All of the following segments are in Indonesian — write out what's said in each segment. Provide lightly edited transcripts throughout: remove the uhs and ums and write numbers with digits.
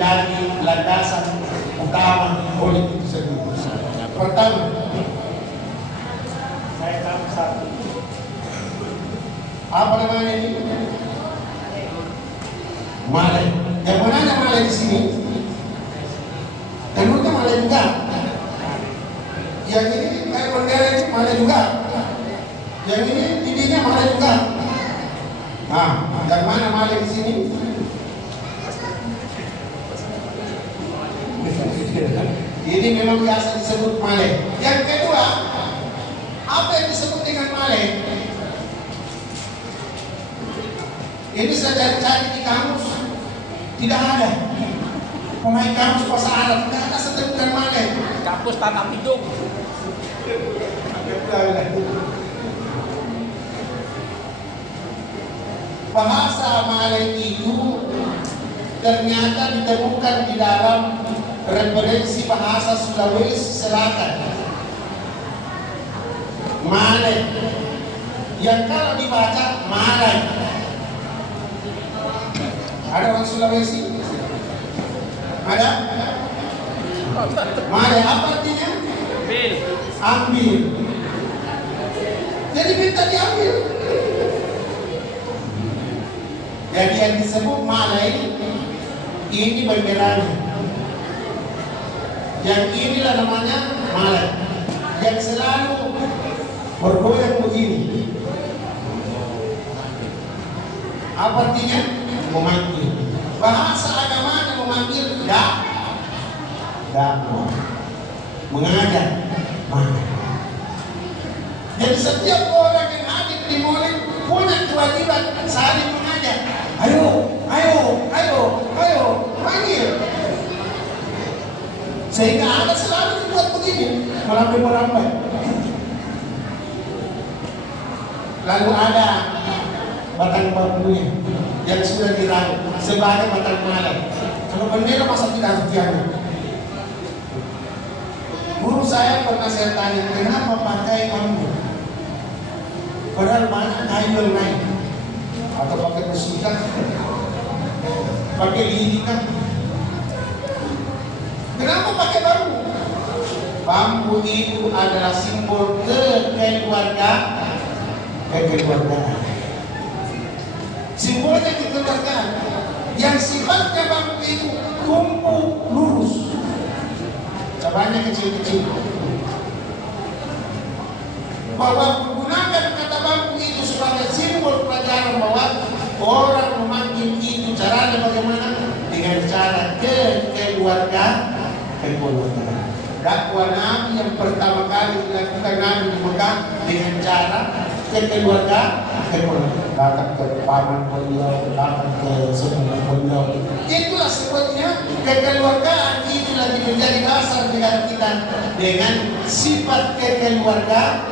Jadi landasan utama politik tersebut. Pertama, saya tahu satu. Apa namanya ini? Malai. Yang mana ada malai di sini? Tentunya malai juga. Yang ini kayak bendera ini malai juga. Yang ini tidinya malai juga. Nah, yang mana malai di sini? Ini memang biasa disebut malai. Yang kedua, apa yang disebut dengan malai? Ini saya cari di kamus, tidak ada. Pemain kamus bahasa Arab tidak ada sebutan malai. Kampus tanam hidup. Bahasa malai itu ternyata ditemukan di dalam referensi bahasa Sulawesi Selatan. Malai yang kalau dibaca malai. Ada orang Sulawesi? Ada? Malai apa artinya? Ambil. Jadi minta diambil. Jadi yang disebut malai ini benderanya. Yang inilah namanya malai. Yang selalu bergoyang begini. Apa artinya? Memanggil. Bahasa agama memanggil dakwah. Mengajar. Jadi setiap orang yang hadir di maulid punya kewajiban saling mengajar. Ayo, panggil. Sehingga ada selalu dibuat begini, merambai-merambai. Lalu ada batang bambunya yang sudah diraup sebagai batang malai. Kalau bendera masa tidak harus diambil? Guru saya pernah saya tanya, kenapa pakai bambu? Padahal banyak kayu yang naik. Atau pakai besi kan? Pakai lidi kan? Kenapa pakai bambu? Bambu itu adalah simbol kekeluargaan. Simbolnya kekeluargaan. Yang sifatnya bambu itu tumbuh lurus. Cabangnya kecil-kecil. Bahwa menggunakan kata bambu itu sebagai simbol pelajaran bahwa orang memanggil itu caranya bagaimana? Dengan cara kekeluargaan. Dakwah Nabi yang pertama kali dilakukan Nabi di Mekah dengan cara kekeluargaan. Datang ke paman beliau, datang ke sepupu beliau. Itulah sebabnya kekeluargaan itu lagi menjadi dasar negara kita dengan sifat kekeluargaan.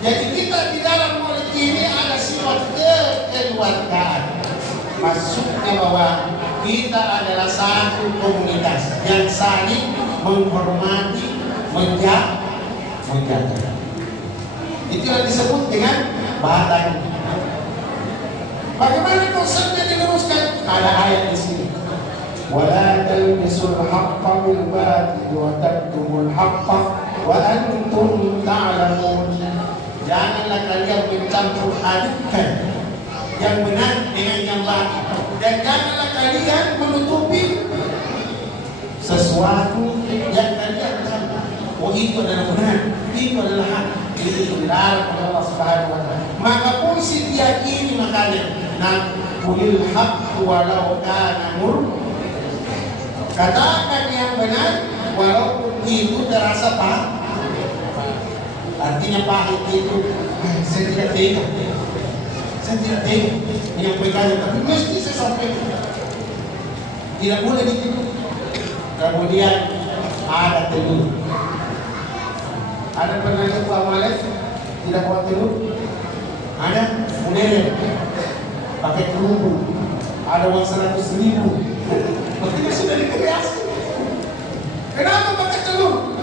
Jadi kita di dalam maulid ini ada sifat kekeluargaan. Maksudnya bahwa kita adalah satu komunitas yang saling menghormati, menjaga. Itu yang disebut dengan batang. Bagaimana konsepnya diluruskan? Ada ayat di sini. Wala talbisul haqqa bil batil wa taktumul haqqa wa antum ta'lamun. Janganlah kalian mencampur adukkan yang benar dengan yang batil, dan janganlah kalian menutupi sesuatu yang kalian tahu. Oh, itu adalah benar, itu adalah hak. Itu dilarang oleh Allah Subhanahu wa Ta'ala. Maka polisi diyakini makanya naqulil haqq walau kana mur. Katakan yang benar walaupun itu terasa pahit. Artinya pahit itu saya tidak tega. Saya tidak tega menyampaikannya, tapi mesti saya sampaikan. Tidak boleh ditiru. Kemudian ada telur. Ada pernah buat malai tidak buat telur? Ada model pakai kerupuk. Ada uang 100.000. Berarti sudah dikreasi. Kenapa pakai telur?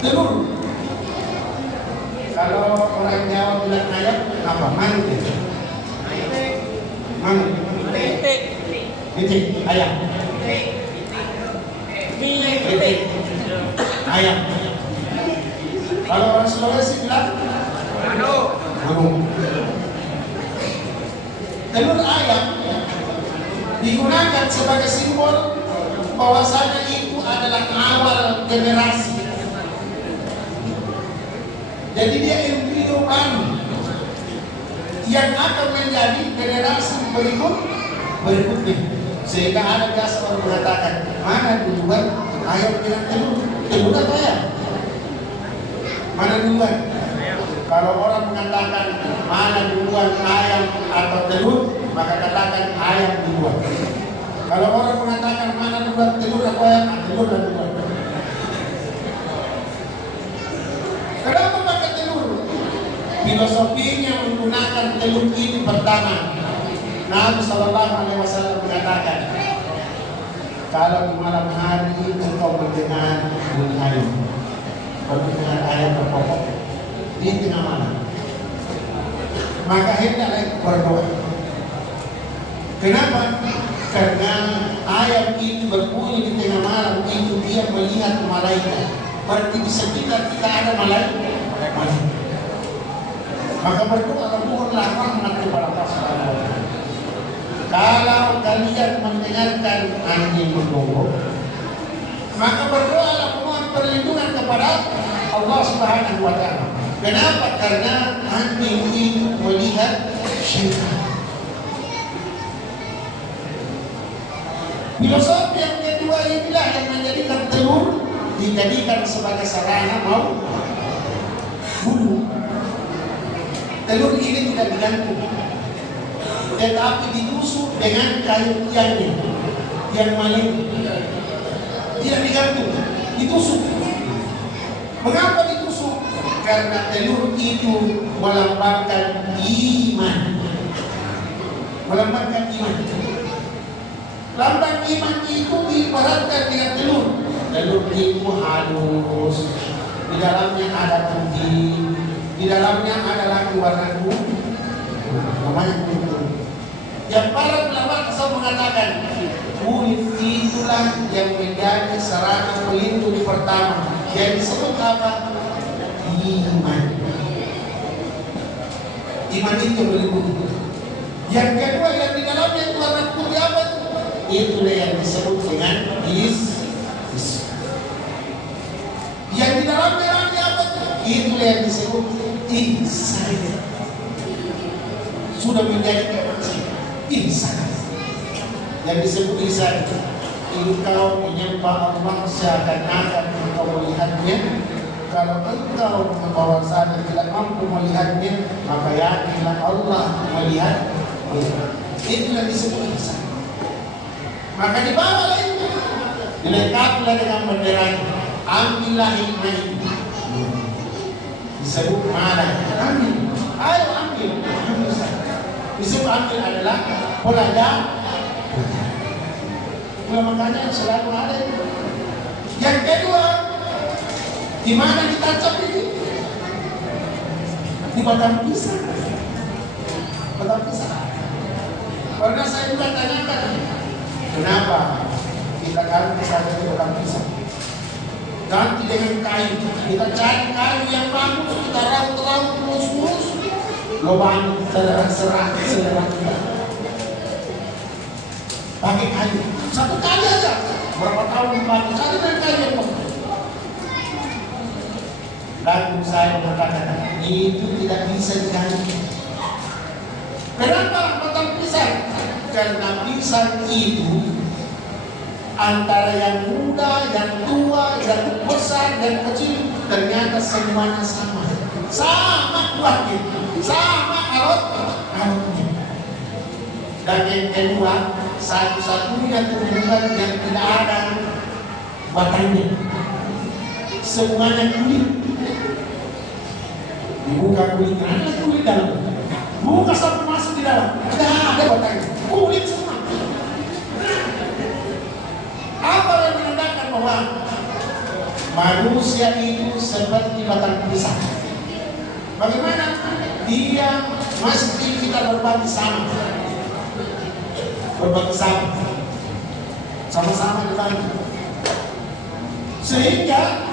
Telur. Kalau orang Jawa bilang ayam, apa? Mangke. Mangke. Pitik, ayam. Pitik, ayam. Kalau orang Sulawesi bilang anu. Telur ayam digunakan sebagai simbol bahwasanya itu adalah awal generasi. Jadi dia embrio baru yang akan menjadi generasi berikutnya. Sehingga ada biasa orang mengatakan, mana duluan ayam dengan telur? Telur atau ayam? Mana duluan? Kalau orang mengatakan mana duluan ayam atau telur, maka katakan ayam duluan. Kalau orang mengatakan mana duluan telur atau ayam, telur duluan. Kenapa pakai telur? Filosofinya menggunakan telur ini pertama. Nabi Sallallahu Alaihi Wasallam mengatakan, kalau di malam hari engkau mendengar bunyi ayam, mendengar ayam berkokok di tengah malam, maka hendaklah berdoa. Kenapa? Karena ayam itu berbunyi di tengah malam itu dia melihat malaikat. Berarti di sekitar kita ada malaikat. Maka berdoa mohonlah rahmat kepada Allah Subhanahu wa Ta'ala. Kalau kalian mendengarkan anjing menggogok, maka berdoalah mohon perlindungan kepada Allah Subhanahu wa Ta'ala. Kenapa? Karena anjing itu melihat syaitan. Filosofi yang kedua inilah yang menjadikan telur dijadikan sebagai sarana mau bunuh. Telur ini tidak digantung, tetapi ditusuk dengan kayu tiangnya yang maling. Tidak digantung, ditusuk. Mengapa ditusuk? Karena telur itu melambangkan iman. Melambangkan iman. Lambang iman itu diibaratkan dengan telur. Telur itu halus, di dalamnya ada putih, di dalamnya ada lagi warna kuning, namanya kuning. Yang para ulama Islam mengatakan kulit itulah yang menjadi sarana pelindung pertama yang disebut apa? Iman. Iman itu melindungi. Yang kedua yang di dalamnya itu warna putih apa itu? Itulah yang disebut dengan yang di dalamnya lagi apa? Itulah yang disebut ihsan. Sudah menjadi ihsan. Yang disebut ihsan, engkau menyembah Allah seakan-akan engkau melihatnya. Kalau engkau membawa sadar tidak mampu melihatnya, maka yakinlah Allah melihat. Itulah disebut ihsan. Maka dibawalah itu, dilengkapilah dengan bendera. Ambillah hikmah itu, disebut mana? Ambil, ayo ambil. Disebut ambil adalah belajar. Makanya selalu ada itu. Yang kedua, di mana ditancap ini? Di batang pisang. Batang pisang. Karena saya juga tanyakan, kenapa kita ganti saja di batang pisang? Ganti dengan kayu. Kita cari kayu yang bagus, kita raut-raut terus-terus. Lobang serat kita. Pakai kayu. Satu kali aja. Berapa tahun pakai cari dengan kayu yang bagus. Lalu saya mengatakan itu tidak bisa diganti. Kenapa batang pisang? Karena pisang itu antara yang muda, yang tua, yang besar, dan kecil ternyata semuanya sama. Sama kuatnya, sama aromanya. Dan yang kedua, satu-satunya tumbuhan yang tidak ada batangnya, semuanya kulit. Dibuka kulitnya, ada kulit dalam. Buka sampai masuk di dalam, tidak ada batangnya, kulit semua. Apa yang menandakan bahwa manusia itu seperti batang pisang? Bagaimana? Dia mesti kita berbagi sama. Berbagi sama. Sama-sama dibantu. Sehingga